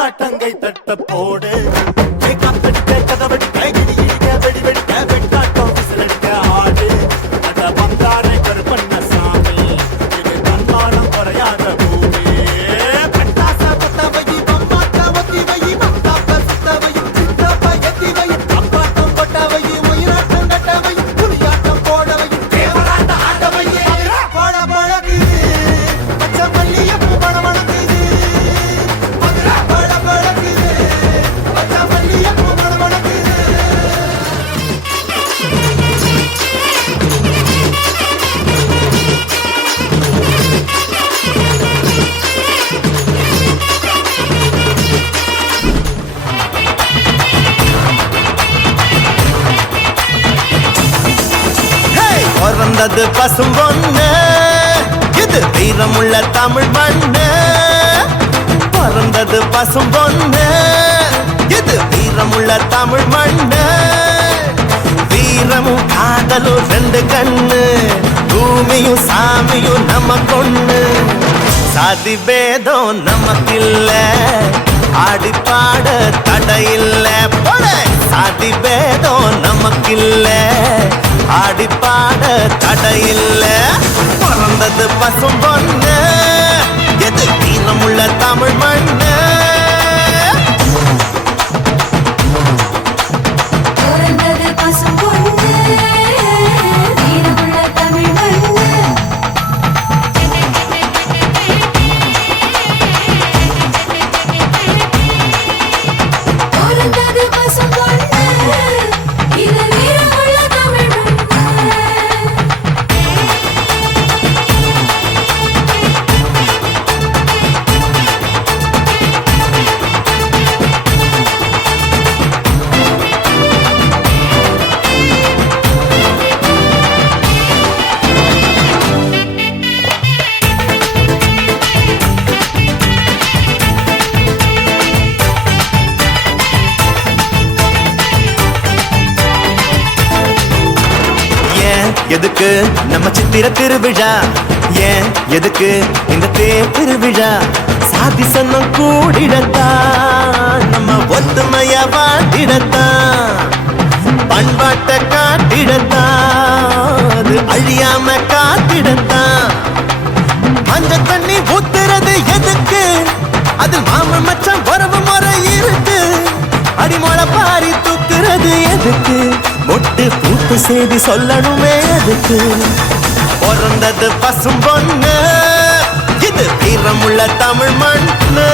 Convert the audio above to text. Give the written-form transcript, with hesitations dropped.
கொண்டாட்டங்கை தட்ட போடு காத்தடிக்க கதவடிக்க இடி இடிக்க வெடி வெடிக்க வெட்டாட்டம் விசிலடிக்க ஆடு அத வந்தாரை கருப்பண்ண சாமி இது தன்மானம் குறையாத பூமி பட்டாச பத்தவை பம்பாட்ட ஒத்தி வை மத்தாப்ப சுத்தவை சித்தப்ப எத்தி வை அப்பாட்டம் கொட்டவை உயிராட்டம் கட்டவை புலியாட்டம் போடவை தேவராட்ட ஆட்டவை போட பழகுது பச்சை மல்லிய பூ பட வளர்க்குது பட பழகுது பச்சை மல்லிய பூ பட வளர்க்குது பிறந்தது பசும் பொண்ணு இது வீரமுள்ள தமிழ் மண்ணு பிறந்தது பசும் பொண்ணு இது வீரமுள்ள தமிழ் மண்ணு வீரமும் காதலும் ரெண்டு கண்ணு பூமியும் சாமியும் நமக்கொண்ணு சாதி பேதம் நமக்கில்ல ஆடி பாட தடையில்ல போல சாதி பேதம் நமக்கில்ல ஆடி பாட தடையில்ல பிறந்தது பசும் பொண்ணு எது வீரமுள்ள தமிழ் மண்ணு பிறந்தது பசும் பொண்ணு வீரமுள்ள தமிழ் மண்ணு பிறந்தது பசும் பொண்ணு இது வீரமுள்ள தமிழ் மண்ணு ஏன் எதுக்கு நம்ம சித்திர திருவிழா ஏன் எதுக்கு இந்த தேர் திருவிழா சாதி சன்னம் கூடிடத்தான் நம்ம ஒத்துமைய வாட்டிடத்தான் பண்பாட்டை காட்டிடத்தான் அது அழியாம காத்திடத்தான் மஞ்ச தண்ணி ஊத்துறது எதுக்கு அது மாமன் மச்சான் உறவு முறை இருக்கு அடிமொழ பாரி தூக்குறது எதுக்கு மொட்டு பூத்து செய்தி சொல்லணுமே எதுக்கு பிறந்தது பசும் பொண்ணு இது வீரமுள்ள தமிழ் மண்ணு